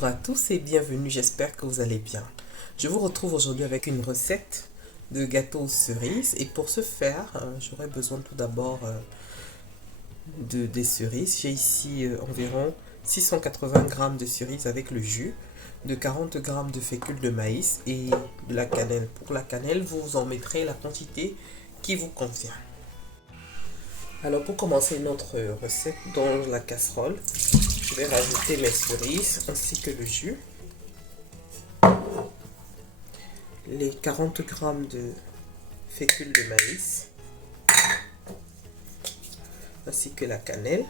Bonjour à tous et bienvenue, j'espère que vous allez bien. Je vous retrouve aujourd'hui avec une recette de gâteau aux cerises et pour ce faire, j'aurai besoin tout d'abord des cerises. J'ai ici environ 680 g de cerises avec le jus, de 40 g de fécule de maïs et de la cannelle. Pour la cannelle, vous en mettrez la quantité qui vous convient. Alors pour commencer notre recette, dans la casserole, je vais rajouter mes cerises ainsi que le jus, les 40 g de fécule de maïs, ainsi que la cannelle.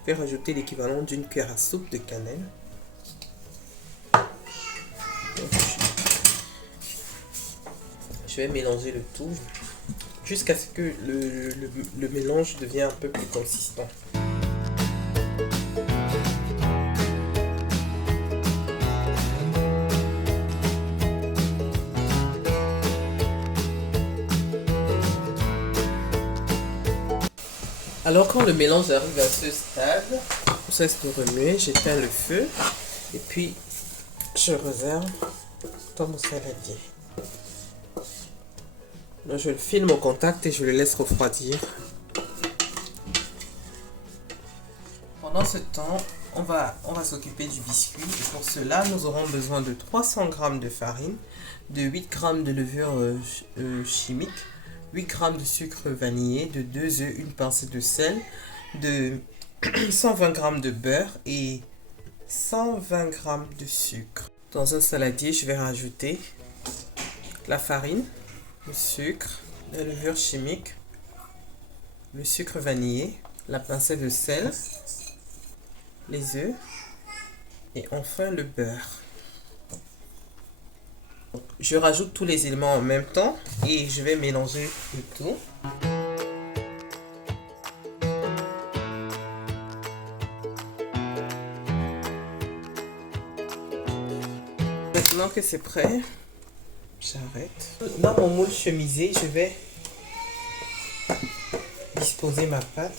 Je vais rajouter l'équivalent d'une cuillère à soupe de cannelle. Je vais mélanger le tout jusqu'à ce que le mélange devienne un peu plus consistant. Alors quand le mélange arrive à ce stade, on cesse de remuer, j'éteins le feu et puis je réserve dans mon saladier. Là, je le filme au contact et je le laisse refroidir. Pendant ce temps, on va s'occuper du biscuit et pour cela, nous aurons besoin de 300 g de farine, de 8 g de levure chimique, 8 g de sucre vanillé, de 2 œufs, une pincée de sel, de 120 g de beurre et 120 g de sucre. Dans un saladier, je vais rajouter la farine, le sucre, la levure chimique, le sucre vanillé, la pincée de sel, les œufs et enfin le beurre. Je rajoute tous les éléments en même temps et je vais mélanger le tout. Maintenant que c'est prêt, j'arrête. Dans mon moule chemisé, je vais disposer ma pâte.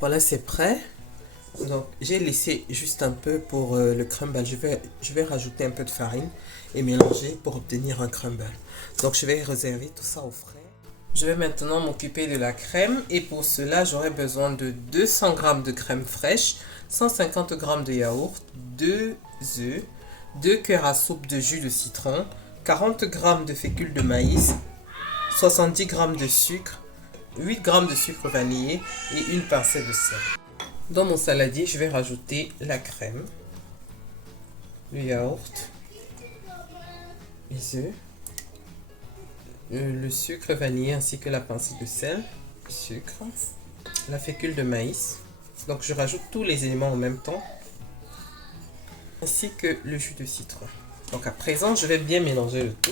Voilà, c'est prêt. Donc, j'ai laissé juste un peu pour le crumble. Je vais rajouter un peu de farine et mélanger pour obtenir un crumble. Donc, je vais réserver tout ça au frais. Je vais maintenant m'occuper de la crème et pour cela, j'aurai besoin de 200 g de crème fraîche, 150 g de yaourt, 2 œufs, 2 cuillères à soupe de jus de citron, 40 g de fécule de maïs, 70 g de sucre, 8 g de sucre vanillé et une pincée de sel. Dans mon saladier, je vais rajouter la crème, le yaourt, les œufs, le sucre vanillé ainsi que la pincée de sel, le sucre, la fécule de maïs. Donc je rajoute tous les éléments en même temps, ainsi que le jus de citron. Donc à présent, je vais bien mélanger le tout.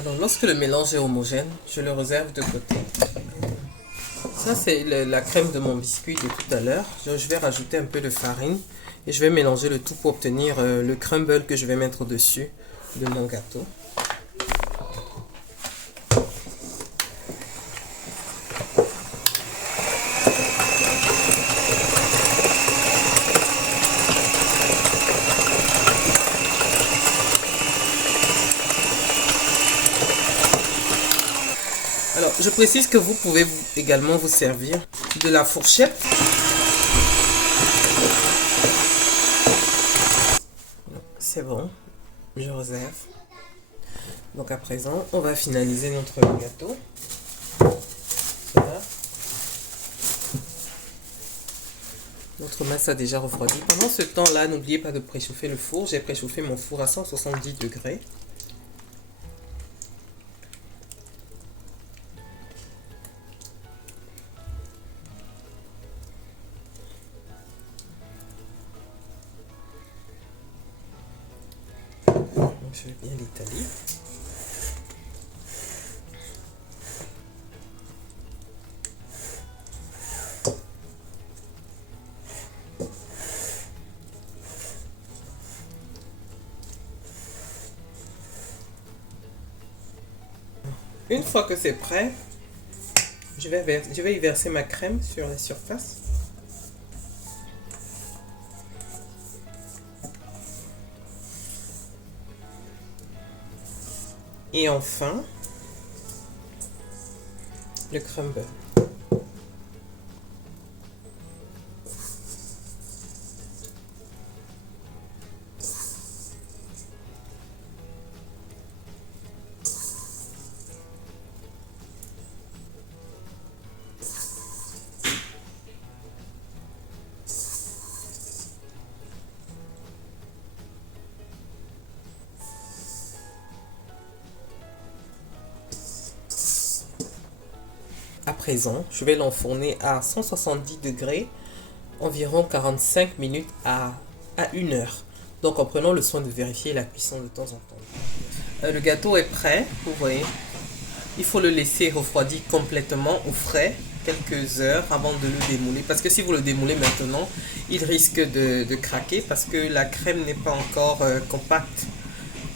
Alors, lorsque le mélange est homogène, je le réserve de côté. Ça, c'est la crème de mon biscuit de tout à l'heure. Je vais rajouter un peu de farine et je vais mélanger le tout pour obtenir le crumble que je vais mettre au-dessus de mon gâteau. Alors, je précise que vous pouvez également vous servir de la fourchette. C'est bon, je réserve. Donc à présent, on va finaliser notre gâteau. Voilà. Notre masse a déjà refroidi. Pendant ce temps-là, n'oubliez pas de préchauffer le four. J'ai préchauffé mon four à 170 degrés. Donc je vais bien l'étaler. Une fois que c'est prêt, je vais y verser ma crème sur la surface. Et enfin, le crumble. À présent, je vais l'enfourner à 170 degrés, environ 45 minutes à 1 heure. Donc en prenant le soin de vérifier la cuisson de temps en temps. Le gâteau est prêt, vous voyez. Il faut le laisser refroidir complètement au frais quelques heures avant de le démouler. Parce que si vous le démoulez maintenant, il risque de craquer parce que la crème n'est pas encore compacte.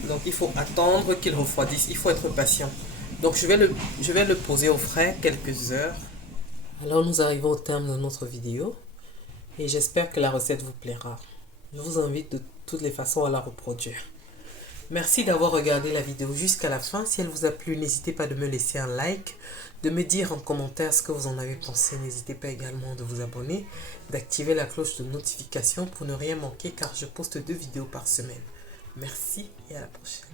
Donc il faut attendre qu'il refroidisse, il faut être patient. Donc je vais le poser au frais quelques heures. Alors nous arrivons au terme de notre vidéo et j'espère que la recette vous plaira. Je vous invite de toutes les façons à la reproduire. Merci d'avoir regardé la vidéo jusqu'à la fin. Si elle vous a plu, n'hésitez pas de me laisser un like, de me dire en commentaire ce que vous en avez pensé. N'hésitez pas également de vous abonner, d'activer la cloche de notification pour ne rien manquer car je poste 2 vidéos par semaine. Merci et à la prochaine.